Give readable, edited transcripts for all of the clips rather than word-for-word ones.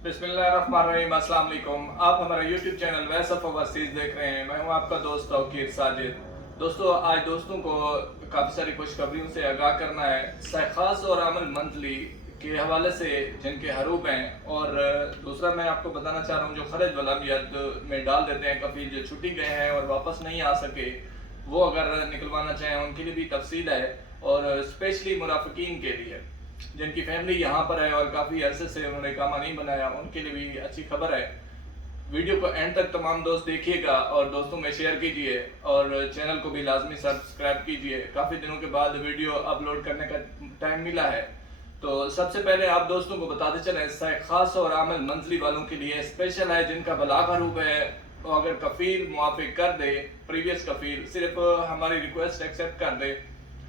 बिस्मिल्लाहिर्रहमानिर्रहीम, अस्सलाम वालेकुम। आप हमारा YouTube channel voice of overseas देख रहे हैं। मैं हूं आपका दोस्त तौकीर साजिद। दोस्तों, आज दोस्तों को काफ़ी सारी खुशखबरियों से आगाह करना है। सहखास और अमल मंथली के हवाले से जिनके हरूब हैं, और दूसरा मैं आपको बताना चाह रहा हूँ जो खरज वलामियत में डाल देते हैं कफील, जो छुट्टी गए हैं और वापस नहीं आ सके, वो अगर निकलवाना चाहें उनके लिए भी तफसील है, और स्पेशली मुनाफिकीन के लिए जिनकी फैमिली यहाँ पर है और काफ़ी अरसे से उन्होंने कामा नहीं बनाया, उनके लिए भी अच्छी खबर है। वीडियो को एंड तक तमाम दोस्त देखिएगा और दोस्तों में शेयर कीजिए, और चैनल को भी लाजमी सब्सक्राइब कीजिए। काफ़ी दिनों के बाद वीडियो अपलोड करने का टाइम मिला है, तो सबसे पहले आप दोस्तों को बताते चलें, खास और आमल मंथली वालों के लिए स्पेशल है जिनका बलाग हरूब है। तो अगर कफील मुआफिक कर दे, प्रीवियस कफील सिर्फ हमारी रिक्वेस्ट एक्सेप्ट कर दे,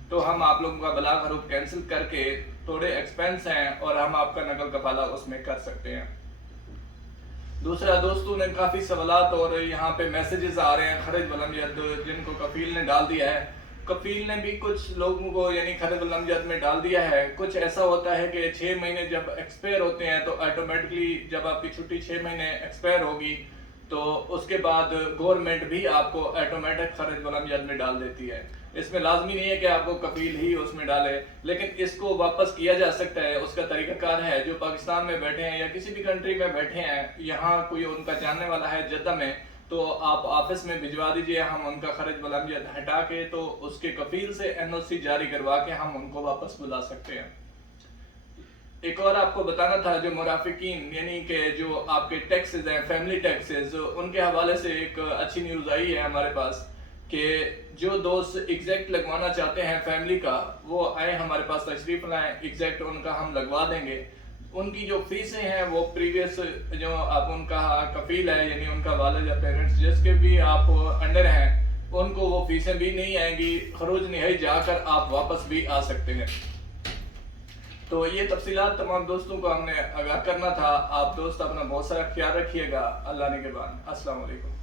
तो हम आप लोगों का बलाग हरूब कैंसिल करके, थोड़े एक्सपेंस हैं और हम आपका नकल कफाला उसमें कर सकते हैं। दूसरा, दोस्तों ने काफ़ी सवालात और यहाँ पे मैसेजेस आ रहे हैं खरज वलमियत जिनको कफील ने डाल दिया है। कफील ने भी कुछ लोगों को यानी खरज वलमियत में डाल दिया है। कुछ ऐसा होता है कि 6 महीने जब एक्सपायर होते हैं तो ऑटोमेटिकली जब आपकी छुट्टी 6 महीने एक्सपायर होगी तो उसके बाद गवर्नमेंट भी आपको ऑटोमेटिक खरज वलमियत में डाल देती है। इसमें लाजमी नहीं है कि आपको कफील ही उसमें डाले, लेकिन इसको वापस किया जा सकता है। उसका तरीकाकार है, जो पाकिस्तान में बैठे हैं या किसी भी कंट्री में बैठे हैं, यहाँ कोई उनका जानने वाला है जद्दा में, तो आप ऑफिस में भिजवा दीजिए। हम उनका खरज वलमियत हटा के तो उसके कफील से एनओसी जारी करवा के हम उनको वापस बुला सकते हैं। एक और आपको बताना था, जो मुनाफिकीन यानी कि जो आपके टैक्सेस हैं, फैमिली टैक्सेस, उनके हवाले से एक अच्छी न्यूज़ आई है हमारे पास कि जो दोस्त एग्जैक्ट लगवाना चाहते हैं फैमिली का, वो आए हमारे पास, तशरीफ लाएं, एग्जैक्ट उनका हम लगवा देंगे। उनकी जो फीसें हैं वो प्रीवियस जो आप उनका कफील है यानी उनका वालिद या पेरेंट्स जिसके भी आप अंडर हैं, उनको वो फीसें भी नहीं आएंगी। खरोज निहाई जाकर आप वापस भी आ सकते हैं। तो ये तफसीलात तमाम दोस्तों को हमने आगाह करना था। आप दोस्त अपना बहुत सारा ख्याल रखिएगा। अल्लाह ने के बाद, अस्सलाम वालेकुम।